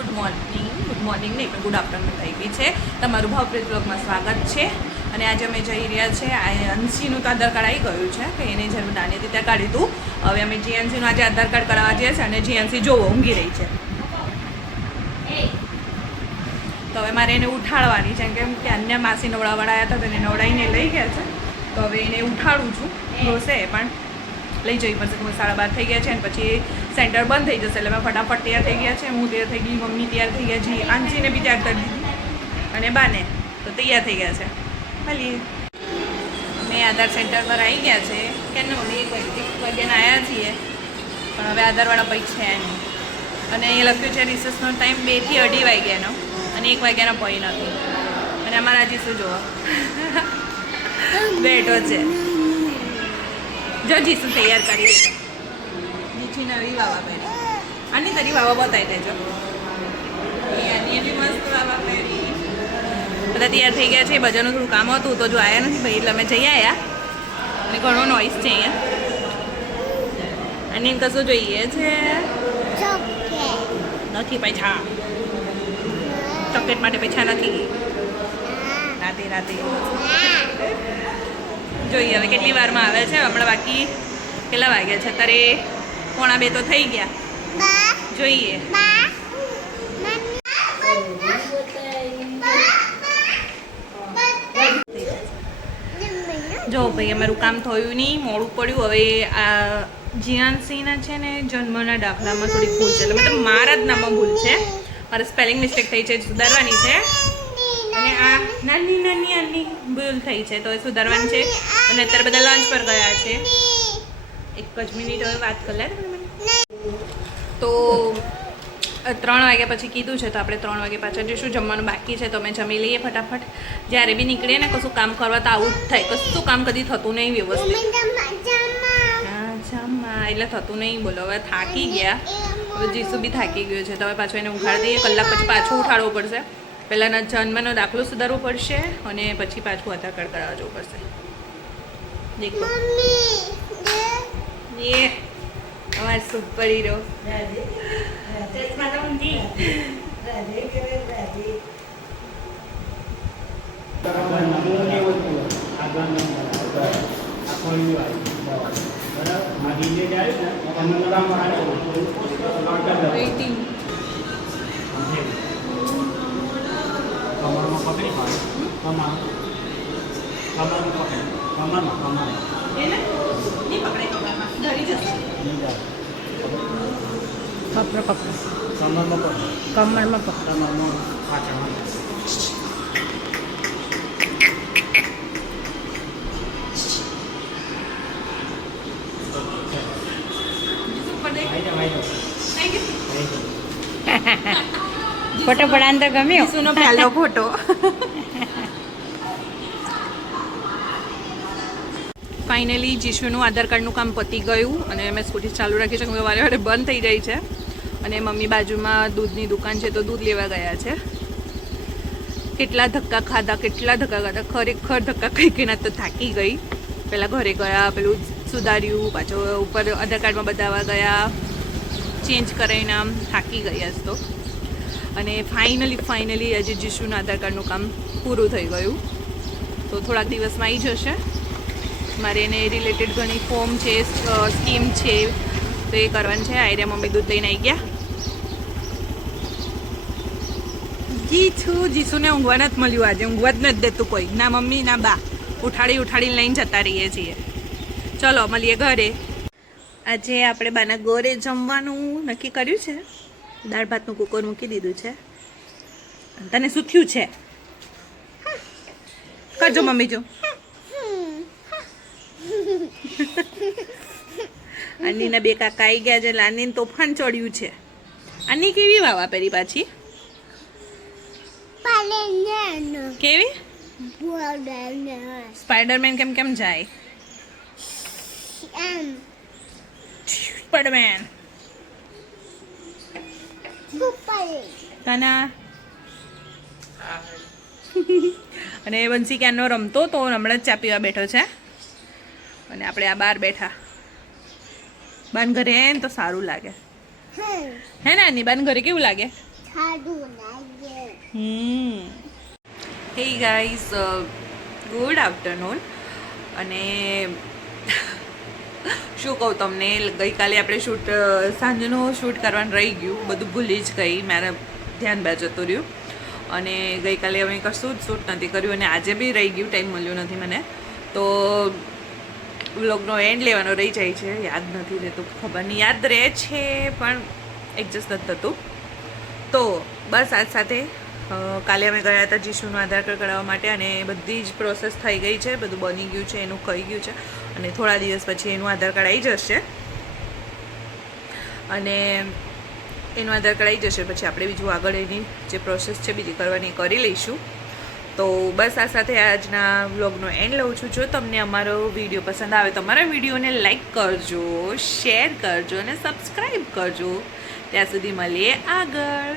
Good morning નહીં પણ good afternoon થઈ ગઈ છે. તમારું ભાવપ્રીત બ્લોગમાં સ્વાગત છે. અને આજે અમે જઈ રહ્યા છે અંશીનું તો આધાર કાર્ડ આવી ગયું છે કે એને જ્યારે નાની હતી ત્યાં કાઢી હતું. હવે અમે જીએનસીનું આજે આધાર કાર્ડ કરાવવા જઈએ છીએ અને જીએનસી જોવો ઊંઘી રહી છે. તો હવે મારે એને ઉઠાડવાની છે કેમ કે અન્ય માસી નવડાવવાળા આવ્યા હતા તો એને નવડાવીને લઈ ગયા છે. તો હવે એને ઉઠાડું છું રોશે પણ લઈ જવી પડશે કે 12:30 થઈ ગયા છે અને પછી સેન્ટર બંધ થઈ જશે એટલે મેં ફટાફટ તૈયાર થઈ ગયા છે. હું તૈયાર થઈ ગઈ, મમ્મી તૈયાર થઈ ગયા છે, આંચીને બી તૈયાર કરી દીધી અને બાને તો તૈયાર થઈ ગયા છે. ભલે અમે આધાર સેન્ટર પર આવી ગયા છે કે નો 1 વાગ્યાના આવ્યા છીએ પણ હવે આધારવાળા પૈસા છે નહીં. અને અહીંયા લખ્યું છે રિસેસનો ટાઈમ 2 થી 2:30 વાગ્યાનો અને 1 વાગ્યાનો પૈ નથી. અને અમારા હજી શું જોવા બેઠો છે. જો જીસુ તૈયાર કરી દેતો. નીચે નવી વાવા પહેરી. આની તારી વાવા બતાવી દેજો. આની બી મસ્ત વાવા પહેરી. બધા તૈયાર થઈ ગયા છે. બજારનું થોડું કામ હતું તો જો આવ્યા નથી ભાઈ એટલે અમે જઈ આવ્યા. અને ઘણો નોઈસ છે અહીંયા. અને કશું જોઈએ છે નથી પૈસા. ચોકલેટ માટે પૈસા નથી. રાતે રાતે જોઈએ હવે કેટલી વારમાં આવે છે. હમણાં બાકી કેટલા વાગ્યા છે? અત્યારે 1:45 તો થઈ ગયા. જોઈએ જો ભાઈ અમારું કામ થયું નહીં, મોડું પડ્યું. હવે આ જીયાનસીના છે ને જન્મના દાખલામાં થોડી ભૂલ છે. એટલે મતલબ મારા જ નામમાં ભૂલ છે. મારે સ્પેલિંગ મિસ્ટેક થઈ છે, સુધારવાની છે. અને આ નાની નાની નાની ભૂલ થઈ છે તો એ સુધારવાની છે. અને અત્યારે બધા લંચ પર ગયા છે. એક જ મિનિટ હવે વાત કરી લે તો 3 વાગ્યા પછી કીધું છે તો આપણે 3 વાગે પાછા જઈશું. જમવાનું બાકી છે તો અમે જમી લઈએ ફટાફટ. જ્યારે બી નીકળીએ ને કશું કામ કરવા તો આવું જ થાય. કશું કામ કદી થતું નહીં વ્યવસ્થિત. હા જમવા એટલે થતું નહીં. બોલો હવે થાકી ગયા. હવે જીસુ બી થાકી ગયો છે તો હવે પાછું એને ઉઠાડી દઈએ. કલાક પછી પાછું ઉઠાડવું પડશે. પહેલાં જન્મનો દાખલો સુધારવો પડશે અને પછી પાછું આધાર કાર્ડ કરાવવા જવું પડશે. દેખો એ અમારે સુપર હીરો વેઇટિંગ. કમરમાં ફોટો પડાન તો ગમ્યો. જીસુનો પહેલો ફોટો. ફાઇનલી જીશુનું આધાર કાર્ડનું કામ પતી ગયું અને મેં સ્કૂટી ચાલુ રાખી છે કે વારે વારે બંધ થઈ જાય છે. અને મમ્મી બાજુમાં દૂધની દુકાન છે તો દૂધ લેવા ગયા છે. કેટલા ધક્કા ખાધા ખરેખર ધક્કા ખાઈ ગઈ તો થાકી ગઈ. પહેલાં ઘરે ગયા, પેલું સુધાર્યું, પાછું ઉપર આધાર કાર્ડમાં બતાવવા ગયા, ચેન્જ કરાવીને આમ થાકી ગઈ આજ તો. અને ફાઇનલી આજે જીશુના આધાર કાર્ડનું કામ પૂરું થઈ ગયું. તો થોડાક દિવસમાં આવી જશે. મારે એને રિલેટેડ ઘણી ફોર્મ છે, સ્કીમ છે તો એ કરવાનું છે. આયરા મમ્મી દૂધ લઈને આવી ગયા. જીસુને ઊંઘવા નથી મળ્યું આજે. ઊંઘવા જ નથી દેતું કોઈ, ના મમ્મી ના બા. ઉઠાડીને લઈને જતા રહીએ છીએ. ચલો મળીએ ઘરે. આજે આપણે બાના ઘરે જમવાનું નક્કી કર્યું છે. દાળ ભાતનું કુકર મૂકી દીધું છે. તને શું થયું છે? કરજો મમ્મી જો. આનીના 2 કાકા આવી ગયા છે. આનીને તોફાન ચડ્યું છે. આની કેવી વાવા પહેરી પાછી? કેવી? સ્પાઈડરમેન કેમ જાય? સ્પાઈડરમેન કાના. અને બંસી ક્યાંનો રમતો તો હમણાં જ ચા પીવા બેઠો છે. અને આપણે આ બહાર બેઠા. બાન ઘરે હે ને તો સારું લાગે. હે ને આની બાન ઘરે કેવું લાગે? Hey guys, good afternoon. અને શું કહું તમને, ગઈકાલે આપણે સાંજનું શૂટ કરવાનું રહી ગયું, બધું ભૂલી જ ગઈ, મારા ધ્યાન બહાર જતું રહ્યું. અને ગઈકાલે અમે કશું જ શૂટ નથી કર્યું અને આજે બી રહી ગયું, ટાઈમ મળ્યો નથી મને. તો વ્લોગનો એન્ડ લેવાનો રહી જાય છે, યાદ નથી રહેતું, ખબર નહીં, યાદ રહે છે પણ એડજસ્ટ નથી થતું. તો બસ આજ સાથે કાલે અમે ગયા હતા જીશુનું આધાર કાર્ડ કઢાવવા માટે અને બધી જ પ્રોસેસ થઈ ગઈ છે, બધું બની ગયું છે, એનું કહી ગયું છે અને થોડા દિવસ પછી એનું આધાર કાર્ડ આવી જશે. અને એનું આધાર કાર્ડ આવી જશે પછી આપણે બીજું આગળ એની જે પ્રોસેસ છે બીજી કરવાની કરી લઈશું. તો બસ આ સાથે આજના વ્લોગનો એન્ડ લઉં છું. જો તમને અમારો વિડીયો પસંદ આવે તો અમારા વિડીયોને લાઈક કરજો, શેર કરજો અને સબસ્ક્રાઈબ કરજો. ત્યાં સુધી મળીએ આગળ.